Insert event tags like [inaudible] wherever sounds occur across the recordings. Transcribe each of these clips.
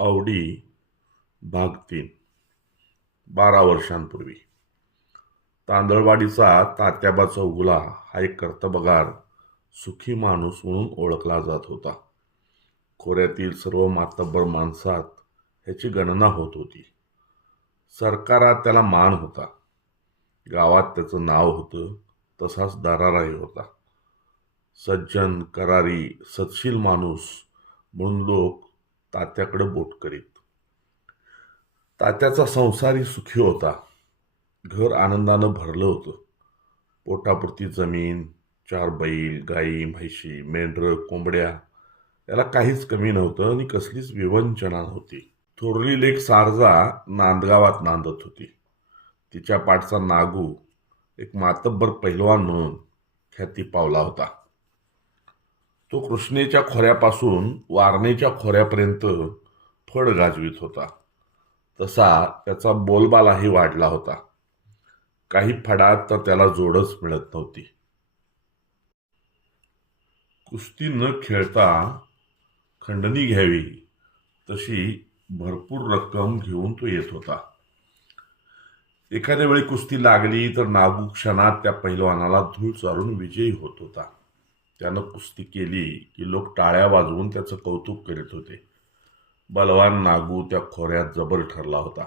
आवडी भाग तीन. बारा वर्षांपूर्वी. तांदळवाडीचा तात्याबा चौगुला हा एक कर्तबगार सुखी माणूस म्हणून ओळखला जात होता. खोऱ्यातील सर्व मातब्बर माणसात ह्याची गणना होत होती. सरकारात त्याला मान होता. गावात त्याचं नाव होतं तसाच दराराही होता. सज्जन करारी सत्शील माणूस म्हणून लोक तात्याकडं बोट करीत. तात्याचा संसारही सुखी होता. घर आनंदानं भरलं होतं. पोटापुरती जमीन चार बैल गाई म्हैशी मेंढरं कोंबड्या याला काहीच कमी नव्हतं आणि कसलीच विवंचना नव्हती. थोरली लेक सारजा नांदगावात नांदत होती. तिच्या पाठचा नागू एक मातब्बर पैलवान म्हणून ख्याती पावला होता. तो कृष्णेच्या खोऱ्यापासून वारणेच्या खोऱ्यापर्यंत फड गाजवीत होता. तसा त्याचा बोलबालाही वाढला होता. काही फडात तर त्याला जोडच मिळत नव्हती. कुस्ती न खेळता खंडणी घ्यावी तशी भरपूर रक्कम घेऊन तो येत होता. एखाद्या वेळी कुस्ती लागली तर नागू क्षणात त्या पैलवानाला धूळ चारून विजयी होत होता. त्यानं कुस्ती केली की लोक टाळ्या वाजवून त्याचं कौतुक करीत होते. बलवान नागू त्या खोऱ्यात जबर ठरला होता.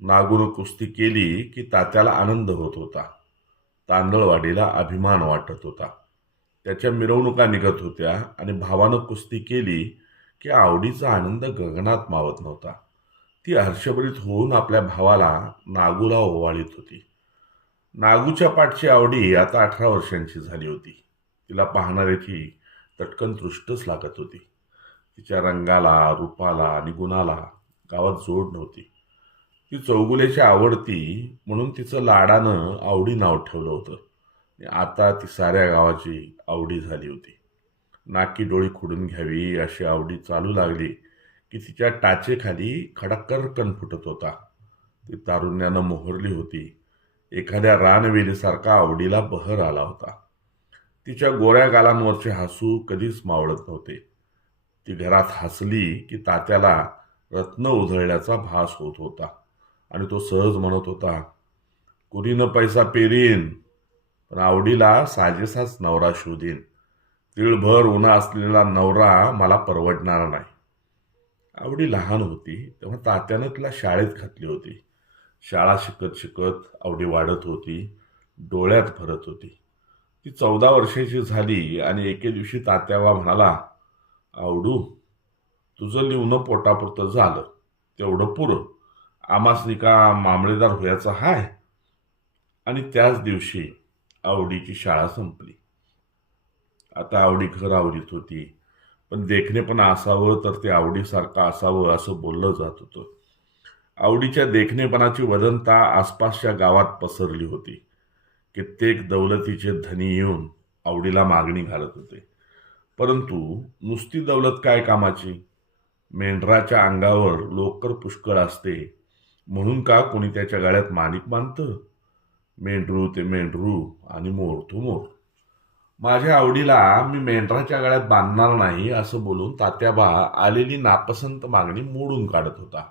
नागूनं कुस्ती केली की तात्याला आनंद होत होता. तांदळवाडीला अभिमान वाटत होता. त्याच्या मिरवणुका निघत होत्या आणि भावानं कुस्ती केली की आवडीचा आनंद गगनात मावत नव्हता. ती हर्षभरीत होऊन आपल्या भावाला नागूला ओवाळीत होती. नागूच्या पाठची आवडी आता अठरा वर्षांची झाली होती. तिला पाहणाऱ्याची तटकन दृष्टच लागत होती. तिच्या रंगाला रूपाला आणि गुणाला गावात जोड नव्हती. ती चौगुल्याची आवडती म्हणून तिचं लाडानं आवडी नाव ठेवलं होतं. आणि आता ती साऱ्या गावाची आवडी झाली होती. नाकी डोळी खुडून घ्यावी अशी आवडी चालू लागली की तिच्या टाचेखाली खडाक्कर फुटत होता. ती तारुण्यानं मोहरली होती. एखाद्या रानवेलीसारखा आवडीला बहर आला होता. तिच्या गोऱ्या गालांवरचे हसू कधीच मावळत नव्हते. ती घरात हसली की तात्याला रत्न उधळल्याचा भास होत होता आणि तो सहज म्हणत होता कुणीनं पैसा पेरीन पण आवडीला साजेसाच नवरा शोधीन. तिळभर उन्हा असलेला नवरा मला परवडणार नाही. आवडी लहान होती तेव्हा तात्यानं तिला शाळेत घातली होती. शाळा शिकत शिकत आवडी वाढत होती डोळ्यात भरत होती. ती चौदा वर्षाची झाली आणि एके दिवशी तात्यावा म्हणाला आवडू तुझं लिवणं पोटापुरतं झालं. तेवढं पुरं. आमासनिका मामळेदार होयाचं हाय. आणि त्याच दिवशी आवडीची शाळा संपली. आता आवडी घर आवडीत होती पण देखणेपणा असावं तर ते आवडीसारखं असावं असं बोललं जात होतं. आवडीच्या देखणेपणाची वदंता आसपासच्या गावात पसरली होती. कित्येक दौलतीचे धनी येऊन आवडीला मागणी घालत होते. परंतु नुसती दौलत काय कामाची? मेंढराच्या अंगावर लोकर पुष्कळ असते. म्हणून का कोणी त्याच्या गाड्यात माणिक बांधतं? मेंढरू ते मेंढरू आणि मोर तो मोर. माझ्या आवडीला मी मेंढराच्या गाळ्यात बांधणार नाही असं बोलून तात्याबा आलेली नापसंत मागणी मोडून काढत होता.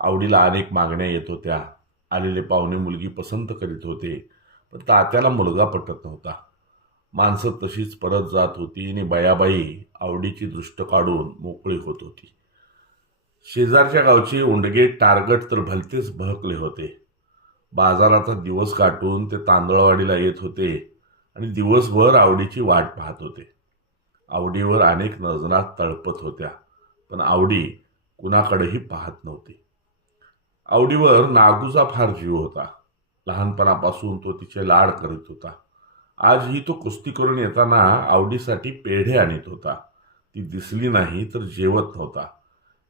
आवडीला अनेक मागण्या येत होत्या. आलेले पाहुणे मुलगी पसंत करीत होते. पण तात्याला मुलगा पटत नव्हता. माणसं तशीच परत जात होती आणि बयाबाई आवडीची दृष्ट काढून मोकळी होत होती. शेजारच्या गावची उंडगे टार्गट तर भलतेच बहकले होते. बाजाराचा दिवस गाठून ते तांदळवाडीला येत होते आणि दिवसभर आवडीची वाट पाहत होते. आवडीवर अनेक नजरा तळपत होत्या पण आवडी कुणाकडेही पाहत नव्हती. आवडीवर नागूचा फार जीव होता. लहानपणापासून तो तिचे लाड करीत होता. आजही तो कुस्ती करून येताना आवडीसाठी पेढे आणत होता. ती दिसली नाही तर जेवत नव्हता.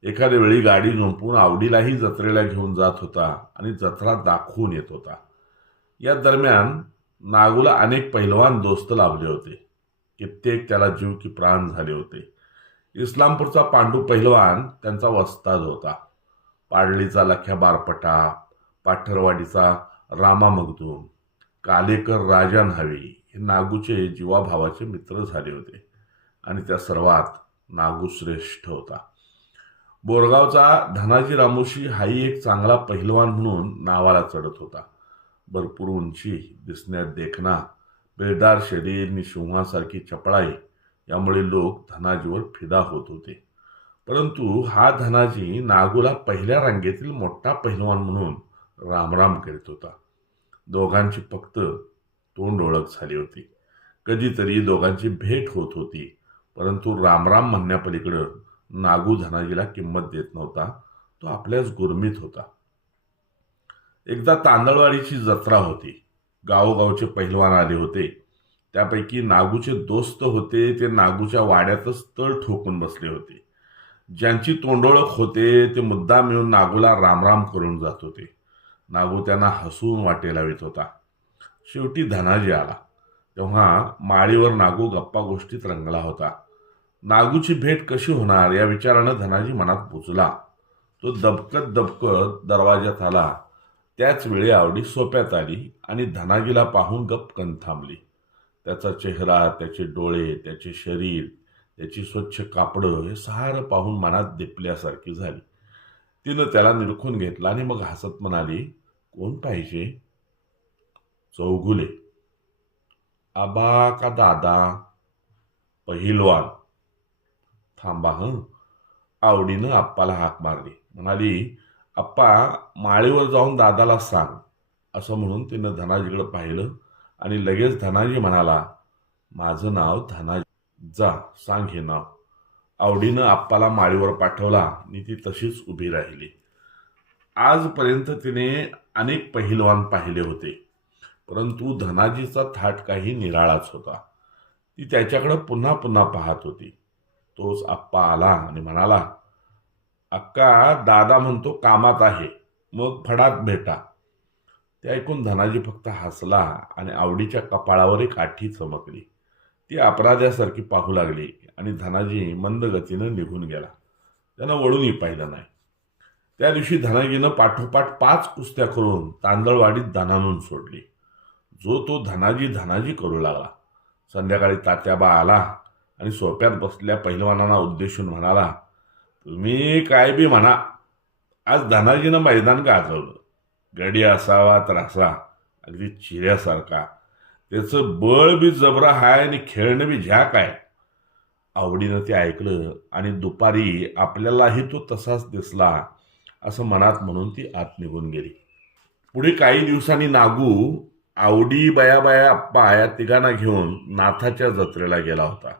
एखाद्या वेळी गाडी झोंपून आवडीलाही जत्रेला घेऊन जात होता आणि जत्रा दाखवून येत होता. या दरम्यान नागूला अनेक पैलवान दोस्त लाभले होते. कित्येक त्याला जीव की प्राण झाले होते. इस्लामपूरचा पांडू पैलवान त्यांचा वस्ताद होता. पाडलीचा लख्या बारपटा पाठरवाडीचा रामा मगदूम कालेकर राजा न्हावी हे नागूचे जीवाभावाचे मित्र झाले होते आणि त्या सर्वात नागू श्रेष्ठ होता. बोरगावचा धनाजी रामोशी हाही एक चांगला पहिलवान म्हणून नावाला चढत होता. भरपूर उंची दिसण्यात देखणा बेदार शरीर आणि सिंहासारखी चपळाई यामुळे लोक धनाजीवर फिदा होत होते. परंतु हा धनाजी नागूला पहिल्या रांगेतील मोठा पहिलवान म्हणून रामराम करीत होता. दोघांची फक्त तोंड ओळख झाली होती. कधीतरी दोघांची भेट होत होती परंतु रामराम म्हणण्यापलीकडं नागू धनाजीला किंमत देत नव्हता. तो आपल्याच गुरमीत होता. एकदा तांदळवाडीची जत्रा होती. गावोगावचे पहिलवान आले होते. त्यापैकी नागूचे दोस्त होते ते नागूच्या वाड्यातच तळ ठोकून बसले होते. ज्यांची तोंडोळख होते ते मुद्दा मिळून नागूला रामराम करून जात होते. नागू त्यांना हसून वाटे लावित होता. शेवटी धनाजी आला. तेव्हा माळीवर नागू गप्पा गोष्टीत रंगला होता. नागूची भेट कशी होणार या विचारानं धनाजी मनात पुचला तो दबकत दबकत दरवाज्यात आला. त्याच वेळी आवडी सोप्यात आली आणि धनाजीला पाहून गपकन थांबली. त्याचा चेहरा त्याचे डोळे त्याचे शरीर त्याची स्वच्छ कापडं हे सारं पाहून मनात दिपल्यासारखी झाली. तिनं त्याला निरखून घेतला आणि मग हसत म्हणाली कोण पाहिजे? चौगुले. आबा का दादा पहिलवान. थांबा हं. आवडीनं आप्पाला हाक मारली. म्हणाली आप्पा माळीवर जाऊन दादाला सांग. असं म्हणून तिनं धनाजीकडे पाहिलं आणि लगेच धनाजी म्हणाला माझं नाव धनाजी. जा सांग हे नाव. आवडीनं आप्पाला माळीवर पाठवला. आणि ती तशीच उभी राहिली. आजपर्यंत तिने अनेक पहिलवान पाहिले होते. परंतु धनाजीचा थाट काही निराळाच होता. ती त्याच्याकडं पुन्हा पुन्हा पाहत होती. तोच आप्पा आला आणि म्हणाला अक्का दादा म्हणतो कामात आहे मग फडात भेटा. ते ऐकून धनाजी फक्त हसला आणि आवडीच्या कपाळावर एक आठी चमकली. ती अपराध्यासारखी पाहू लागली आणि धनाजी मंद गतीनं निघून गेला. त्यानं वळूनही पाहिलं नाही. त्या दिवशी धनाजीनं पाठोपाठ पाच कुस्त्या करून तांदळवाडीत धनानून सोडली. जो तो धनाजी धनाजी करू लागला. संध्याकाळी तात्याबा आला आणि सोप्यात बसलेल्या पहिलवानांना उद्देशून म्हणाला तुम्ही काय बी म्हणा. आज धनाजीनं मैदान गाजवलं. गडी असावा तर असा. अगदी चिऱ्यासारखा. त्याचं बळ बी जबरा हाय आणि खेळणं बी झ्याक आहे. आवडीनं ते ऐकलं आणि दुपारी आपल्यालाही तो तसाच दिसला. असं मनात म्हणून ती आत निघून गेली. पुढे काही दिवसांनी नागू आवडी बयाबया आप्पा या तिघांना घेऊन नाथाच्या जत्रेला गेला होता.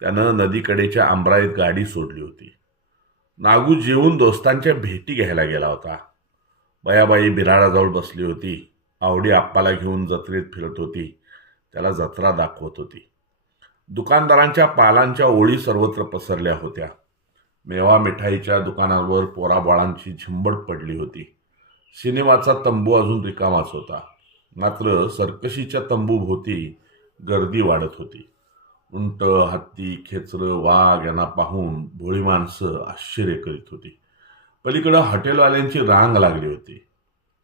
त्यानं नदीकडेच्या आंब्राईत गाडी सोडली होती. नागू जेवून दोस्तांच्या भेटी घ्यायला गेला होता. बयाबाई बिराडाजवळ बसली होती. आवडी आप्पाला घेऊन जत्रेत फिरत होती. त्याला जत्रा दाखवत होती. दुकानदारांच्या पालांच्या ओळी सर्वत्र पसरल्या होत्या. मेवा मिठाईच्या दुकानावर पोराबाळांची झिंबड पडली होती. सिनेमाचा तंबू अजून रिकामाच होता. मात्र सर्कशीच्या तंबूभोवती गर्दी वाढत होती. उंट हत्ती खेचरं वाघ यांना पाहून भोळी माणसं आश्चर्य करीत होती. पलीकडं हॉटेलवाल्यांची रांग लागली होती.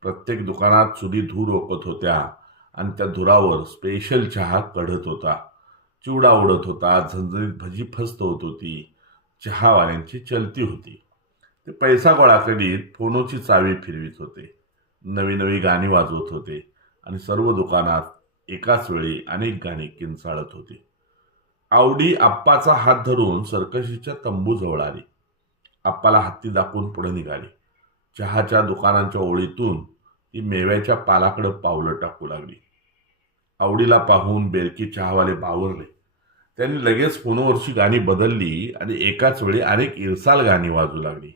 प्रत्येक दुकानात चुली धूर ओकत होत्या आणि त्या धुरावर स्पेशल चहा कढत होता. चिवडा उडत होता झणझणीत भजी फस्त होत होती. चहावाल्यांची चलती होती. ते पैसा गोळा करीत फोनोची चावी फिरवीत होते. नवी नवी गाणी वाजवत होते आणि सर्व दुकानात एकाच वेळी अनेक गाणी किंचाळत होती. आवडी आप्पाचा हात धरून सर्कशीच्या तंबूजवळ आली. आप्पाला हत्ती दाखवून पुढे निघाली. चहाच्या दुकानांच्या ओळीतून ती मेव्याच्या पालाकडं पावलं टाकू लागली. आवडीला पाहून बेरकी चहावाले बावरले. त्यांनी लगेच फोनवरची गाणी बदलली आणि एकाच वेळी अनेक इरसाल गाणी वाजू लागली.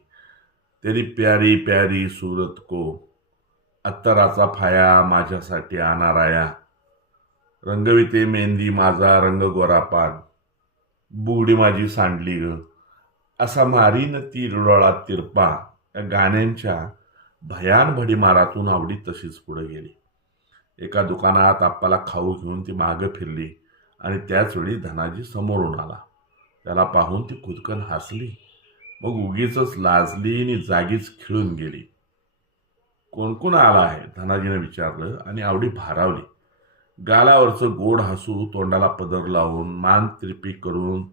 तेरी प्यारी प्यारी सूरत को अत्तराचा फाया माझ्यासाठी आणाराया. रंगविते मेहंदी माझा रंग गोरापान. बुगडी माझी सांडली ग. असा मारीन ती रुडळा तिरपा. या गाण्यांच्या भयान भडीमारातून आवडी तशीच पुढे गेली. एका दुकानात आप्पाला खाऊ घेऊन ती मागं फिरली. आणि त्याचवेळी धनाजी समोरून आला. त्याला पाहून ती खुदकन हसली. मग उगीच लाजली आणि जागीच खिळून गेली. कोण कोण आला आहे? धनाजीने विचारलं आणि आवडी भारावली. गालावरचं गोड हसू तोंडाला पदर लावून मान त्रिपी करून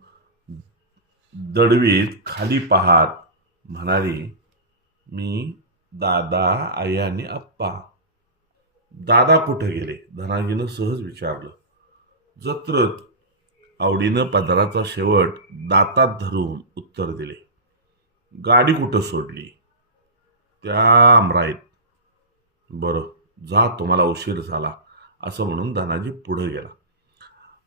दडवीत खाली पाहात म्हणाली मी दादा आई आणि अप्पा दादा कुठे गेले? धनाजीनं सहज विचारलं. जत्रत आवडीनं पदराचा शेवट दातात धरून उत्तर दिले. गाडी कुठं सोडली? त्या अमराईत. बरं जा तुम्हाला उशीर झाला असं म्हणून धनाजी पुढे गेला.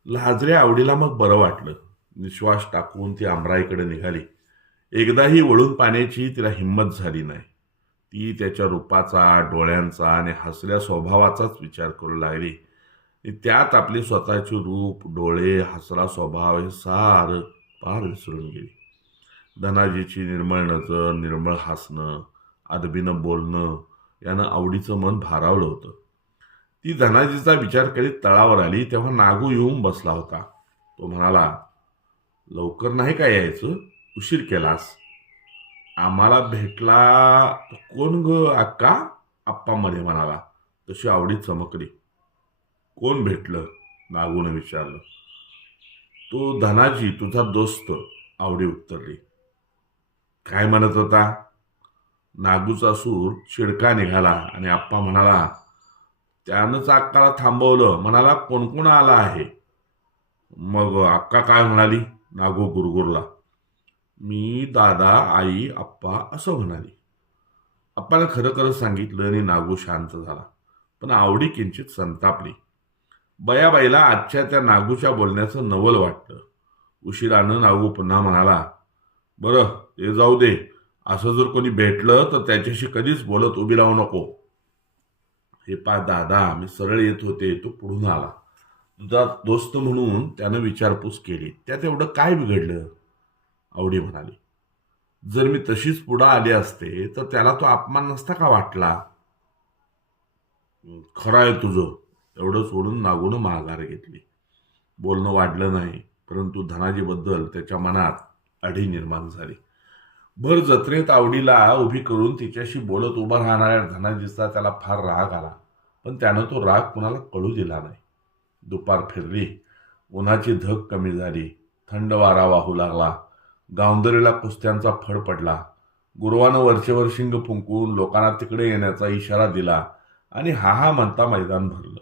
लाजरे आवडीला मग बरं वाटलं. निश्वास टाकून ती आमराईकडे निघाली. एकदाही वळून पाण्याची तिला हिंमत झाली नाही. ती त्याच्या रूपाचा डोळ्यांचा आणि हसल्या स्वभावाचाच विचार करू लागली. त्यात आपली स्वतःचे रूप डोळे हसरा स्वभाव हे सारं पार विसरून गेली. धनाजीची निर्मळ नजर निर्मळ हसणं अदबीनं बोलणं यानं आवडीचं मन भारावलं होतं. ती धनाजीचा विचार करीत तळावर आली तेव्हा नागू येऊन बसला होता. तो म्हणाला लवकर नाही काय यायचं? उशीर केलास. आम्हाला भेटला कोण ग अक्का? आप्पा मध्ये म्हणाला. तशी आवडी चमकली. कोण भेटलं? नागूनं विचारलं. तो धनाजी तुझा दोस्त आवडी उत्तरली काय म्हणत होता? नागूचा सूर शिडका निघाला आणि आप्पा म्हणाला त्यानंच अक्काला थांबवलं. म्हणाला कोण कोण आला आहे? मग अक्का काय म्हणाली? नागू गुरगुरला मी दादा आई आप्पा असं म्हणाली. आप्पाला खरं खरं सांगितलं आणि नागू शांत झाला पण आवडी किंचित संतापली. बयाबाईला आजच्या त्या नागूच्या बोलण्याचं नवल वाटलं. उशिरानं नागू पुन्हा म्हणाला बरं ते जाऊ दे. असं जर कोणी भेटलं तर त्याच्याशी कधीच बोलत उभी राहू नको. हे पा दादा मी सरळ येत होते. तो पुढून आला. तुझा दोस्त म्हणून त्यानं विचारपूस केली. त्यात एवढं काय बिघडलं? आवडी म्हणाली जर मी तशीच पुढं आली असते तर त्याला तो अपमान नसता का वाटला? खरं आहे तुझं. एवढं सोडून नागून माघार घेतली. बोलणं वाढलं नाही परंतु धनाजीबद्दल त्याच्या मनात अढी निर्माण झाली. भर जत्रेत आवडीला उभी करून तिच्याशी बोलत उभा राहणाऱ्या धनाजीचा त्याला फार राग आला पण त्यानं तो राग कुणाला कळू दिला नाही. दुपार फिरली उन्हाची धग कमी झाली थंड वारा वाहू लागला गावंदरीला कुस्त्यांचा फड पडला गुरुवानं वरचेवर शिंग फुंकून लोकांना तिकडे येण्याचा इशारा दिला आणि हा हा म्हणता मैदान भरलं.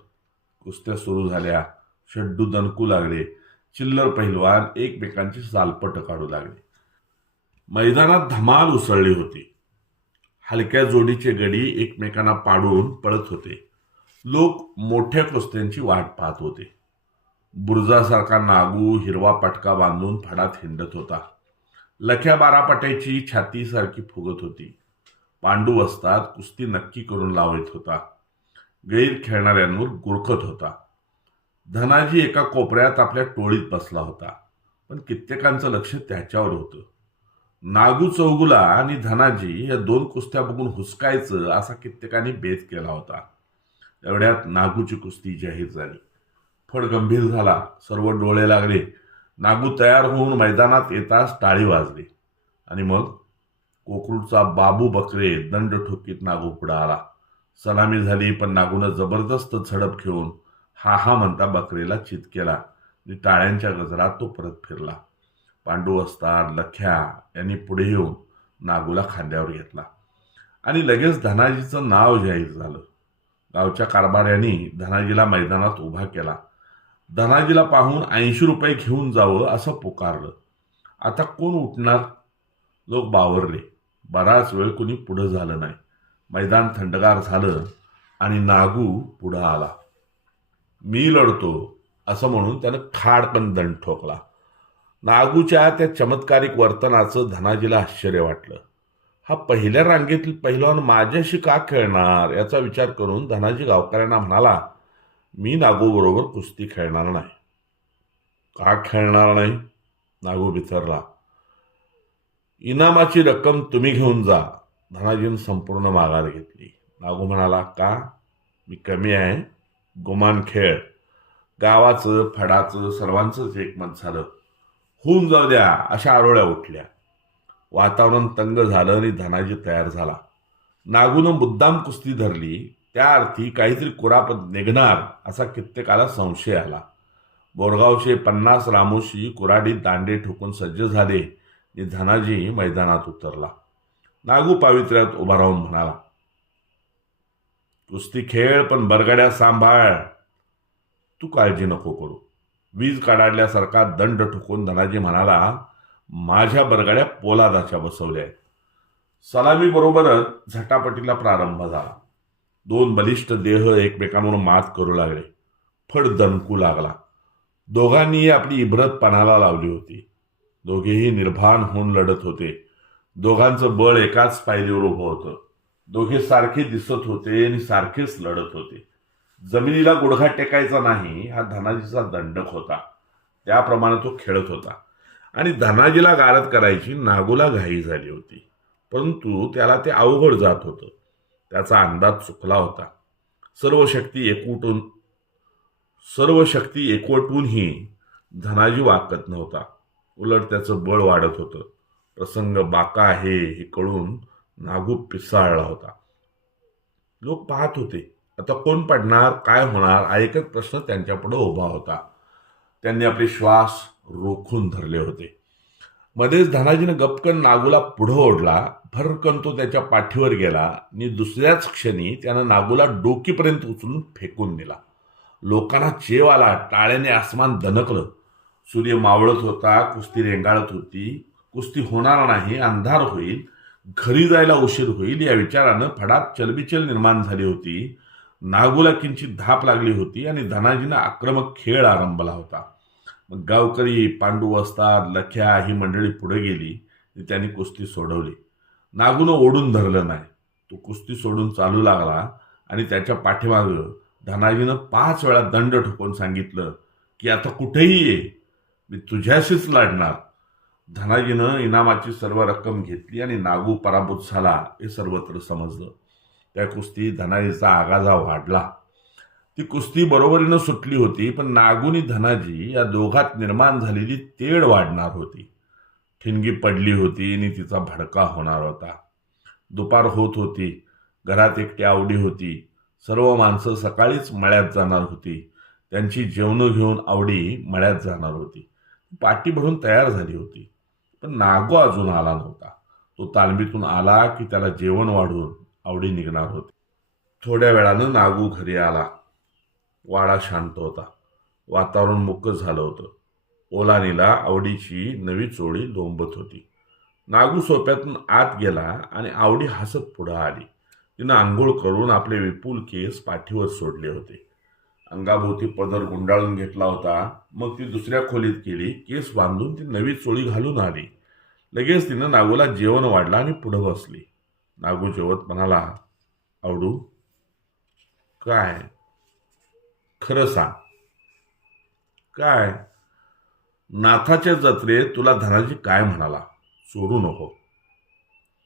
कुस्त्या सुरू झाल्या. शड्डू दणकू लागले. चिल्लर पहिलवान एकमेकांची सालपट काढू लागले. मैदानात धमाल उसळली होती. हलक्या जोडीचे गडी एकमेकांना पाडून पळत होते. लोक मोठ्या कुस्त्यांची वाट पाहत होते. बुरजासारखा नागू हिरवा पटका बांधून फडात हिंडत होता. लख्या बारापट्याची छातीसारखी फुगत होती. पांडू असतात कुस्ती नक्की करून लावत होता. गैर खेळणाऱ्यांवर गुरखत होता. धनाजी एका कोपऱ्यात आपल्या टोळीत बसला होता. पण कित्येकांचं लक्ष त्याच्यावर होतं. नागू चौगुला आणि धनाजी या दोन कुस्त्या बघून हुसकायचं असा कित्येकांनी बेत केला होता. एवढ्यात नागूची कुस्ती जाहीर झाली. फड गंभीर झाला. सर्व डोळे लागले. नागू तयार होऊन मैदानात येताच टाळी वाजली. आणि मग कोकरूडचा बाबू बकरे दंड ठोकीत नागू पुढे आला. सलामी झाली पण नागूनं जबरदस्त झडप घेऊन हा हा म्हणता बकरेला चित केला आणि टाळ्यांच्या गजरात तो परत फिरला. पांडू अस्तार लख्या यांनी पुढे येऊन नागूला खांद्यावर घेतला. आणि लगेच धनाजीचं नाव जाहीर झालं. गावच्या कारभाऱ्यांनी धनाजीला मैदानात उभा केला. धनाजीला पाहून ऐंशी रुपये घेऊन जावं असं पुकारलं. आता कोण उठणार? लोक बावरले. बराच वेळ कुणी पुढं झालं नाही. मैदान थंडगार झालं आणि नागू पुढं आला. मी लढतो असं म्हणून त्यानं खाडपण दंड ठोकला. नागूच्या त्या चमत्कारिक वर्तनाचं धनाजीला आश्चर्य वाटलं. हा पहिल्या रांगेतील पहिलवान माझ्याशी का खेळणार याचा विचार करून धनाजी गावकऱ्यांना म्हणाला मी नागूबरोबर कुस्ती खेळणार नाही. का खेळणार नाही? नागू बिथरला इनामाची रक्कम तुम्ही घेऊन जा धनाजीनं संपूर्ण माघार घेतली. नागू म्हणाला का? मी कमी आहे. गुमान खेळ. गावाचं फडाचं सर्वांचंच एकमत झालं. होऊन जाऊ द्या अशा आरोळ्या उठल्या. वातावरण तंग झालं आणि धनाजी तयार झाला. नागूनं मुद्दाम कुस्ती धरली. त्या अर्थी काहीतरी कुरापत निघणार असा कित्येकाला संशय आला. बोरगावचे पन्नास रामोशी कुराडीत दांडे ठोकून सज्ज झाले आणि धनाजी मैदानात उतरला. नागू पावित्र्यात उभा राहून म्हणाला कुस्ती खेळ पण बरगड्या सांभाळ. तू काळजी नको करू. वीज काढाडल्यासारखा दंड ठोकून धनाजी म्हणाला माझ्या बरगड्या पोलादाच्या बसवल्या आहेत. सलामी बरोबरच झटापटीला प्रारंभ झाला. दोन बलिष्ठ देह एकमेकांवर मात करू लागले. फड दणकू लागला. दोघांनीही आपली इब्रत पणाला लावली होती. दोघेही निर्भान होऊन लढत होते. दोघांचं बळ एकाच पायरीवर उभं होतं. दोघे सारखे दिसत होते आणि सारखेच लढत होते. जमिनीला गुडघा टेकायचा नाही हा धनाजीचा दंडक होता. त्याप्रमाणे तो खेळत होता. आणि धनाजीला गारद करायची नागूला घाई झाली होती. परंतु त्याला ते अवघड जात होतं. त्याचा अंदाज चुकला होता. सर्व शक्ती एकवटून सर्व शक्ती एकवटूनही धनाजी वाकत नव्हता. उलट त्याचं बळ वाढत होतं. प्रसंग बाका आहे हे कळून नागू पिसाळला होता. लोक पाहत होते आता कोण पडणार काय होणार हा एकच प्रश्न त्यांच्यापुढे उभा होता. त्यांनी आपले श्वास रोखून धरले होते. मध्येच धनाजीनं गपकन नागूला पुढं ओढला भरकन तो त्याच्या पाठीवर गेला आणि दुसऱ्याच क्षणी त्यानं नागूला डोकीपर्यंत उचलून फेकून दिला. लोकांना चेव आला टाळ्याने आसमान दणकलं. सूर्य मावळत होता कुस्ती रेंगाळत होती. कुस्ती होणार नाही अंधार होईल घरी जायला उशीर होईल या विचारानं फडात चलबिचल निर्माण झाली होती. नागूला किंचित धाप लागली होती आणि धनाजीनं आक्रमक खेळ आरंभला होता. मग गावकरी पांडू वस्ताद लख्या ही मंडळी पुढे गेली त्यांनी कुस्ती सोडवली. नागूनं ओढून धरलं नाही. तो कुस्ती सोडून चालू लागला आणि त्याच्या पाठीमागं धनाजीनं पाच वेळा दंड ठोकून सांगितलं की आता कुठेही ये. मी तुझ्याशीच लढणार. धनाजीनं इनामाची सर्व रक्कम घेतली आणि नागू पराभूत झाला हे सर्वत्र समजलं. त्या कुस्ती धनाजीचा आगाजा वाढला. ती कुस्ती बरोबरीनं सुटली होती पण नागुनी धनाजी या दोघात निर्माण झालेली तेढ वाढणार होती. ठिणगी पडली होती आणि तिचा भडका होणार होता. दुपार होत होती घरात एकटी आवडी होती. सर्व माणसं सकाळीच मळ्यात जाणार होती. त्यांची जेवणं घेऊन आवडी मळ्यात जाणार होती. पाटी भरून तयार झाली होती. पण नागो अजून आला नव्हता. तो तालमीतून आला की त्याला जेवण वाढून आवडी निघणार होती. थोड्या वेळानं नागू घरी आला. वाडा शांत होता. वातावरण मुक्क झालं होतं. ओलानीला आवडीची नवी चोळी लोंबत होती. नागू सोप्यातून आत गेला आणि आवडी हसत पुढं आली. तिनं आंघोळ करून आपले विपुल केस पाठीवर सोडले होते. अंगाभोवती पदर गुंडाळून घेतला होता. मग ती दुसऱ्या खोलीत गेली केस बांधून ती नवी चोळी घालून आली. लगेच तिनं नागूला जेवण वाढलं आणि पुढं बसली. नागू जेवत म्हणाला आवडू काय? खरं सांग. काय? नाथाच्या जत्रेत तुला धनाजी काय म्हणाला? चोरू नको.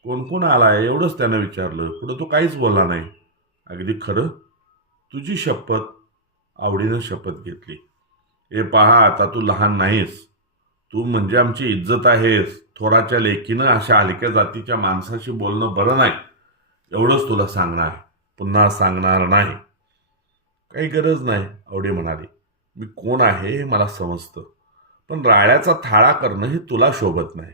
कोण कोण आलाय? एवढंच त्यानं विचारलं. पुढं तो काहीच बोलला नाही. अगदी खरं? तुझी शपथ आवडीनं शपथ घेतली. हे पहा आता तू लहान नाहीस. तू म्हणजे आमची इज्जत आहेस. थोराच्या लेकीनं अशा हलक्या जातीच्या माणसाशी बोलणं बरं नाही. एवढंच तुला सांगणार. पुन्हा सांगणार नाही. काही गरज नाही आवडी म्हणाली. मी कोण आहे हे मला समजतं. पण राळ्याचा थाळा करणं हे तुला शोभत नाही.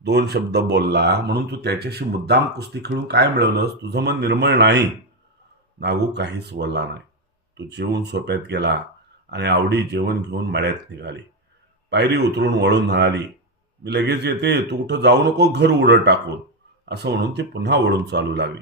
दोन शब्द बोलला म्हणून तू त्याच्याशी मुद्दाम कुस्ती खेळून काय मिळवलंस? तुझं मन निर्मळ नाही. नागू काहीच बोलला नाही. तो जेवून सोप्यात गेला आणि आवडी जेवण घेऊन मळ्यात निघाली. पायरी उतरून वळून म्हणाली मी लगेच येते तू कुठं जाऊ नको घर उडत टाकून. असं म्हणून ती पुन्हा वळून चालू लागली.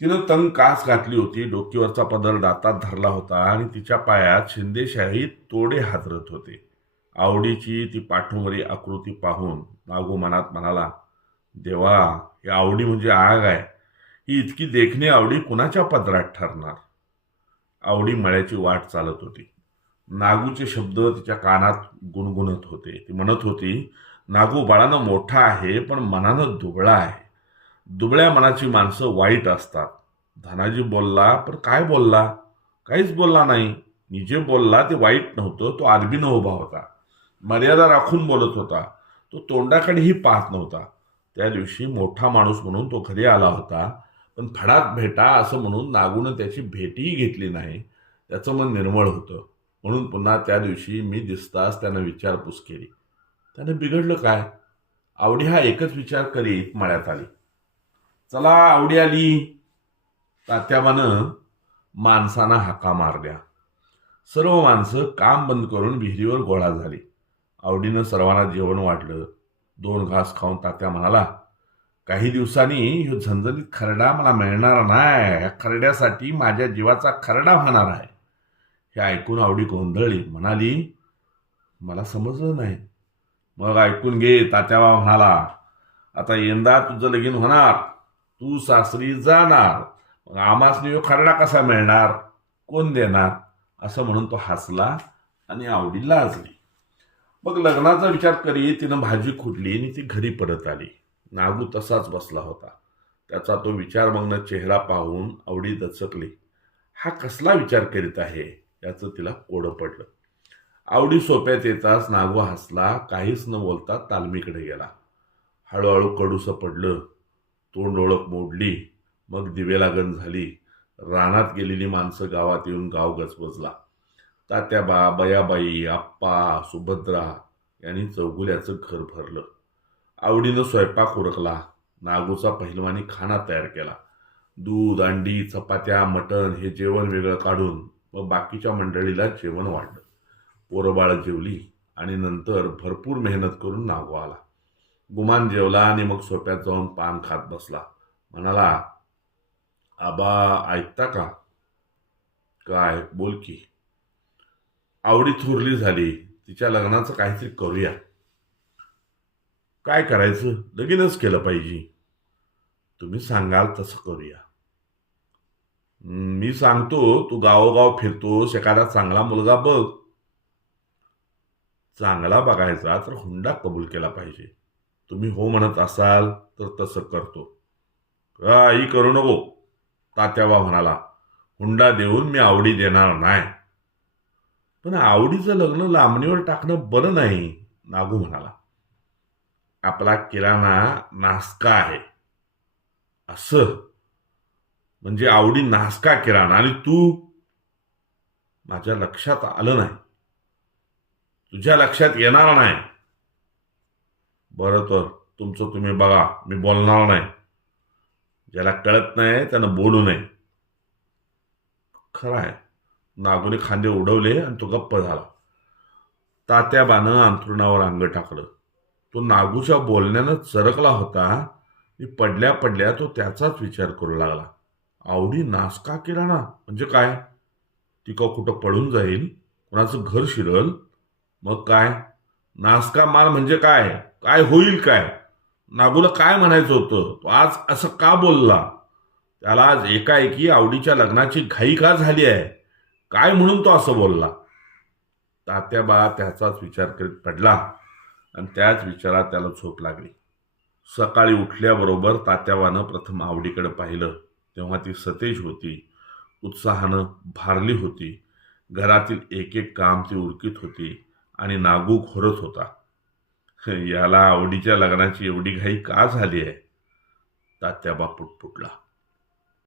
तिनं तंग कास घातली होती डोकीवरचा पदर दातात धरला होता आणि तिच्या पायात शिंदेशाही तोडे हादरत होते. आवडीची ती पाठोमरी आकृती पाहून नागू मनात म्हणाला देवा ही आवडी म्हणजे आग आहे. ही इतकी देखणी आवडी कुणाच्या पदरात ठरणार? आवडी मळ्याची वाट चालत होती. नागूचे शब्द तिच्या कानात गुणगुणत होते. ती म्हणत होती नागू बाळानं मोठा आहे पण मनानं दुबळा आहे. दुबळ्या मनाची माणसं वाईट असतात. धनाजी बोलला पण काय बोलला? काहीच बोलला नाही. मी जे बोलला ते वाईट नव्हतं तो आदबीनं उभा होता. मर्यादा राखून बोलत होता. तो तोंडाकडेही पाहत नव्हता. त्या दिवशी मोठा माणूस म्हणून तो घरी आला होता. पण फडात भेटा असं म्हणून नागूनं त्याची भेटीही घेतली नाही. त्याचं मन निर्मळ होतं. म्हणून पुन्हा त्या दिवशी मी दिसताच त्यानं विचारपूस केली. त्यानं बिघडलं काय? आवडी हा एकच विचार करीत मळ्यात आली. चला आवडी आली. तात्याबानं माणसांना हाका मारल्या. सर्व माणसं काम बंद करून विहिरीवर गोळा झाली. आवडीनं सर्वांना जेवण वाढलं दोन घास खाऊन तात्या म्हणाला काही दिवसांनी ह्यो झणझणीत खरडा मला मिळणार नाही. ह्या खरड्यासाठी माझ्या जीवाचा खरडा होणार आहे. हे ऐकून आवडी गोंधळली. म्हणाली मला समजलं नाही. मग ऐकून घे तात्याबा म्हणाला. आता यंदा तुझं लगीन होणार. तू सासरी जाणार. मग आमासनी ह्यो खरडा कसा मिळणार? कोण देणार? असं म्हणून तो हसला आणि आवडी लाजली. मग लग्नाचा विचार करी तिनं भाजी खुटली आणि ती घरी परत आली. नागू तसाच बसला होता. त्याचा तो विचारमग्न चेहरा पाहून आवडी दचकली. हा कसला विचार करीत आहे? याचं तिला कोडं पडलं. आवडी सोप्यात येताच नागू हसला काहीच न बोलता तालमीकडे गेला. हळूहळू कडूसं पडलं. तोंड ओळख मोडली मग दिवेलागण झाली. रानात गेलेली माणसं गावात येऊन गाव गजबजला. तात्याबा बयाबाई आप्पा सुभद्रा यांनी चौगुल्याचं घर भरलं. आवडीनं स्वयंपाक उरकला नागूचा पहिलवानी खाना तयार केला. दूध अंडी चपात्या मटण हे जेवण वेगळं काढून व बाकीच्या मंडळीला जेवण वाढलं. पोरबाळ जेवली आणि नंतर भरपूर मेहनत करून नागू आला. गुमान जेवला आणि मग सोप्यात जाऊन पान खात बसला. म्हणाला आबा ऐकता का? काय? बोल की. आवडी थोरली झाली. तिच्या लग्नाचं काहीतरी करूया. काय करायचं? लगीनच केलं पाहिजे. तुम्ही सांगाल तसं करूया. मी सांगतो तू गावोगाव फिरतोस एखादा चांगला मुलगा बघ. चांगला बघायचा तर हुंडा कबूल केला पाहिजे. तुम्ही हो म्हणत असाल तर तसं करतो. काही करू नको तात्याबा म्हणाला. हुंडा देऊन मी आवडी देणार नाही. पण आवडीचं लग्न लांबणीवर टाकणं बरं नाही नागू म्हणाला. आपला किराणा नासका आहे. असं. म्हणजे आवडी नासका किराणा. आणि तू माझ्या लक्षात आलं नाही. तुझ्या लक्षात येणार नाही. बरं तर तुमचं तुम्ही बघा. मी बोलणार नाही. ज्याला कळत नाही त्यानं बोलू नये. खरं आहे. नागूने खांदे उडवले आणि तो गप्प झाला. तात्याबानं अंथरुणावर अंग टाकलं. तो नागूच्या बोलण्यानं चरकला होता आणि पडल्या पडल्या तो त्याचाच विचार करू लागला. आवडी नास का केला ना? म्हणजे काय? ती का कुठं पळून जाईल? कोणाचं घर शिरल? मग काय? नासका मार म्हणजे काय? काय होईल काय? नागूला काय म्हणायचं होतं? तो आज असं का बोलला? त्याला आज एकाएकी आवडीच्या लग्नाची घाई का झाली आहे? काय म्हणून तो असं बोलला? तात्याबा त्याचाच विचार करीत पडला. आणि त्याच विचारात त्याला झोप लागली. सकाळी उठल्याबरोबर तात्याबानं प्रथम आवडीकडे पाहिलं. तेव्हा ती सतेज होती उत्साहानं भारली होती घरातील एक एक काम ती उरकीत होती आणि नागू खोरत होता. [laughs] याला आवडीच्या लग्नाची एवढी घाई का झाली आहे? तात्याबा पुटपुटला.